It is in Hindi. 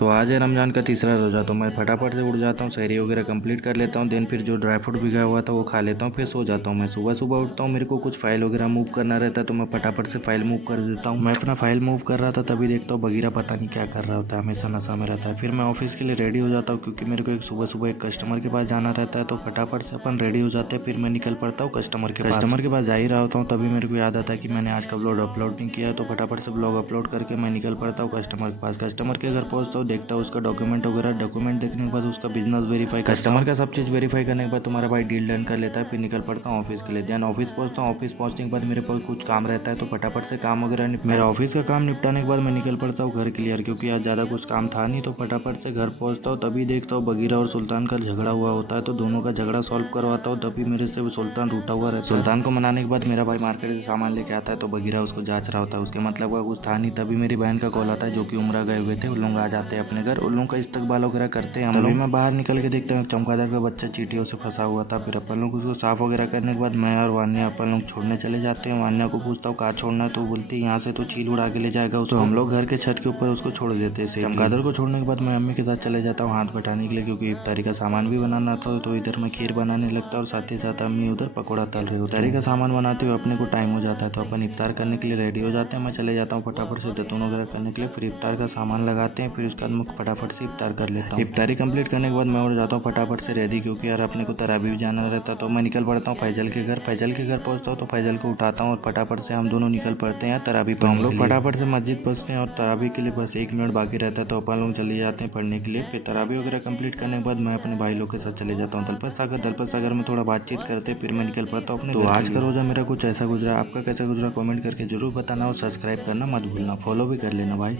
तो आज है रमज़ान का तीसरा रोज़ा। तो मैं फटाफट से उठ जाता हूँ, सहरी वगैरह कंप्लीट कर लेता हूँ। देन फिर जो ड्राई फ्रूट भिगा हुआ था वो खा लेता हूँ, फिर सो जाता हूँ। मैं सुबह सुबह उठता हूँ, मेरे को कुछ फाइल वगैरह मूव करना रहता है तो मैं फटाफट से फाइल मूव कर देता हूँ। मैं अपना फाइल मूव कर रहा था तभी देखता हूँ बगीरा पता नहीं क्या कर रहा होता है, हमेशा नशा में रहता है। फिर मैं ऑफिस के लिए रेडी हो जाता हूँ क्योंकि मेरे को एक सुबह सुबह एक कस्टमर के पास जाना रहता है। तो फटाफट से अपन रेडी हो जाते हैं, फिर मैं निकल पड़ता हूँ कस्टमर के पास जा ही रहा होता हूँ। तभी मेरे को याद आता है कि मैंने आज का ब्लॉग अपलोड नहीं किया है। तो फटाफट से ब्लॉग अपलोड करके मैं निकल पड़ता हूँ कस्टमर के पास। कस्टमर के घर पहुँचता हूँ, देखता हूँ उसका डॉक्यूमेंट देखने के बाद उसका बिजनेस वेरीफाई, कस्टमर का सब चीज़ वेरीफाई करने के बाद तुम्हारा भाई डील डन कर लेता है। फिर निकल पड़ता हूँ ऑफिस के लिए। देन ऑफिस पहुँचता हूँ। ऑफिस पहुँचने के बाद मेरे पास कुछ काम रहता है तो फटाफट से काम वगैरह मेरा ऑफिस का काम निपटाने के बाद मैं निकल पड़ता हूँ घर क्लियर, क्योंकि आज ज़्यादा कुछ काम था नहीं। तो फटाफट से घर पहुँचता हूँ, तभी देखता हूँ बगीरा और सुल्तान का झगड़ा हुआ होता है। तो दोनों का झगड़ा सॉल्व करवाता हूँ, तभी मेरे से सुल्तान रूठा हुआ रहता है। सुल्तान को मनाने के बाद मेरा भाई मार्केट से सामान लेके आता है तो बगीरा उसको जांच रहा होता है, उसके मतलब का कुछ था नहीं। तभी मेरी बहन का कॉल आता है जो कि उम्रा गए हुए थे, उन लोग आ जाते हैं अपने घर, उन लोगों का इस्तकबाल वगैरह करते हैं। तभी मैं बाहर निकल के देखता हूँ चमगादड़ का बच्चा चींटियों से फंसा हुआ था। फिर अपन लोग उसको साफ वगैरह करने के बाद मैं और वान्या अपन लोग छोड़ने चले जाते हैं। वान्या को पूछता हूँ कहाँ छोड़ना है, तो बोलती है यहाँ से तो चील उड़ा के ले जाएगा उसको। हम लोग घर के छत के ऊपर उसको छोड़ देते हैं। चमगादड़ को छोड़ने के बाद मैं अम्मी के साथ चले जाता हूँ हाथ बटाने के लिए, क्योंकि इफ्तारी का सामान भी बनाना था। तो इधर मैं खीर बनाने लगता और साथ ही साथ अम्मी उधर पकौड़ा तल रही होती है। इफ्तारी का सामान बनाते हुए अपने को टाइम हो जाता है तो अपन इफ्तार करने के लिए रेडी हो जाते हैं। मैं चले जाता हूँ फटाफट से दतून वगैरह करने के लिए। फिर इफ्तार का सामान लगाते हैं, फिर उसके बाद मैं फटाफट से इफ्तार कर लेता हूँ। इफ्तारी कंप्लीट करने के बाद मैं उठ जाता हूँ फटाफट से रेडी, क्योंकि यार अपने को तरावी भी जाना रहता है। तो मैं निकल पड़ता हूँ फैजल के घर। फैजल के घर पहुँचता हूँ तो फैजल को उठाता हूँ और फटाफट से हम दोनों निकल पड़ते हैं तरावी पर। हम लोग फटाफट से मस्जिद पहुँचते हैं और तरावी के लिए बस 1 मिनट बाकी रहता है तो अपन लोग चले जाते हैं पढ़ने के लिए। फिर तरावी वगैरह कंप्लीट करने के बाद मैं अपने भाई लोग के साथ चले जाता हूँ दलपत सागर में थोड़ा बातचीत करते, फिर मैं निकल पड़ता हूँ अपने। तो आज का रोज़ा मेरा कुछ ऐसा गुजरा, आपका कैसा गुजरा कमेंट करके जरूर बताना और सब्सक्राइब करना मत भूलना, फॉलो भी कर लेना भाई।